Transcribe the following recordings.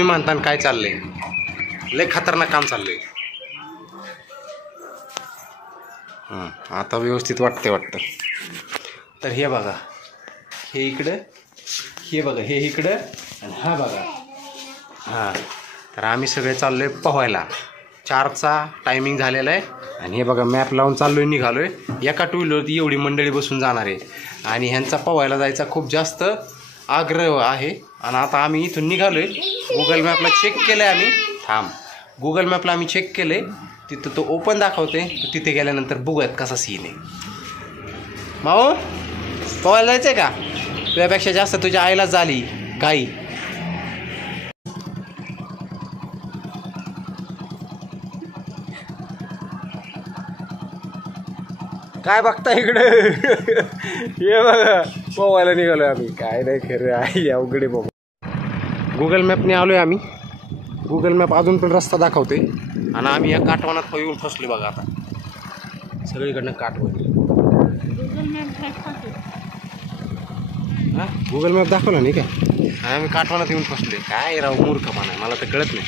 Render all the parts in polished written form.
तुम्ही म्हणता काय चाललंय? लय खतरनाक काम चाललंय. आता व्यवस्थित वाटतं. तर हे बघा, हे इकडं, हे बघा, हे इकडं आणि हा बघा. हां, तर आम्ही सगळे चाललोय पोहायला. 4चा टायमिंग झालेला आहे आणि हे बघा मॅप लावून चाललोय, निघालोय. एका टू व्हीलरवरती एवढी मंडळी बसून जाणार आहे आणि ह्यांचा पोहायला जायचा खूप जास्त आग्रह आहे. आणि आता आम्ही इथून निघालोय. गुगल मॅपला चेक केलं आहे आम्ही. गुगल मॅपला आम्ही चेक केलं आहे, तिथं तो ओपन दाखवते. तिथे गेल्यानंतर बघूयात कसा सीन आहे. माऊ, पोहायला जायचं आहे का? तुझ्यापेक्षा जास्त तुझ्या आईला झाली गाई. काय बघता इकडे? हे बघा, पोहायला निघालोय आम्ही. काय नाही खरं आहे, अवघडे बघू. गुगल मॅपने आलोय आम्ही. गुगल मॅप अजून पण रस्ता दाखवते आणि आम्ही या काटवनात येऊन फसलो बघा. आता सगळीकडनं काटवण. हां, गुगल मॅप दाखवला नाही काय? आम्ही काटवनात येऊन फसलोय. काय राव मूर्खपणा आहे, मला तर कळत नाही.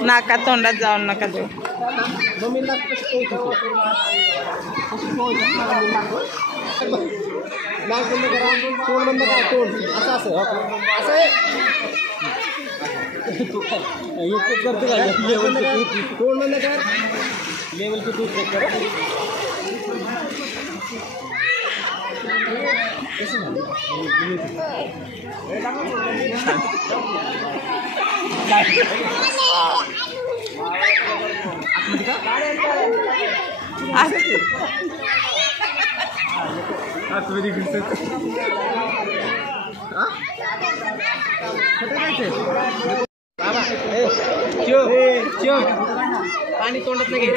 नाका तोंडात जाऊन नका देऊ. पाणी तोंडात नाही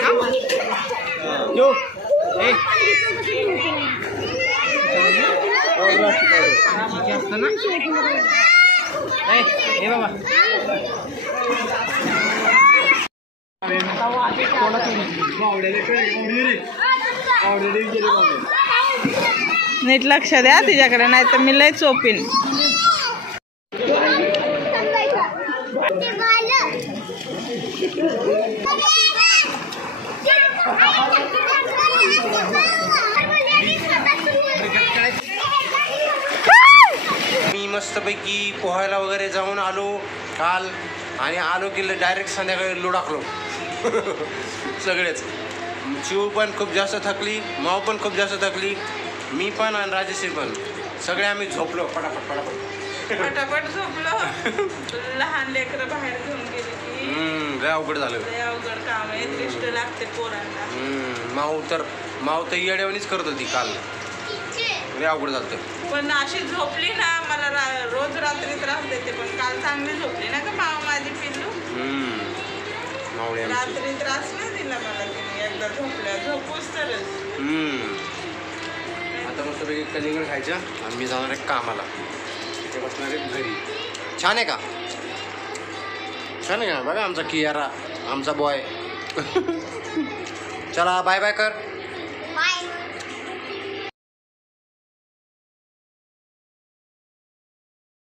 असतं ना. हे बाबा नीट लक्ष द्या तिच्याकडे, नाही तर मी लय चोपीन. मी मस्तपैकी पोहायला वगैरे जाऊन आलो काल आणि आलो की डायरेक्ट संध्याकाळी लोडाकलो. सगळेच. शिव पण खूप जास्त थकली, माव पण खूप जास्त थकली, मी पण आणि राजेश्री पण. सगळे आम्ही झोपलो फटाफट झोपलो. लहान लेकरं बाहेर घेऊन गेले की लय अवघड झालं. अवघड काम आहे, दृष्ट लागते पोरांना. माव तर येड्यावानीच करत होती काल. लय अवघड झालं. पण अशी झोपली ना, मला रोज रात्री त्रास देते, पण काल चांगली झोपली ना का माव माझी पिल्लू. रात्री त्रास नाही दिला मला तिने. एकदा झोपूच तरच. आता मस्तपैकी कलिंगड खायचं आणि मी जाणार आहे कामाला. ते बसणार आहे घरी. छान आहे का? छान आहे का? बघा आमचा कियारा, आमचा बॉय. चला बाय बाय कर.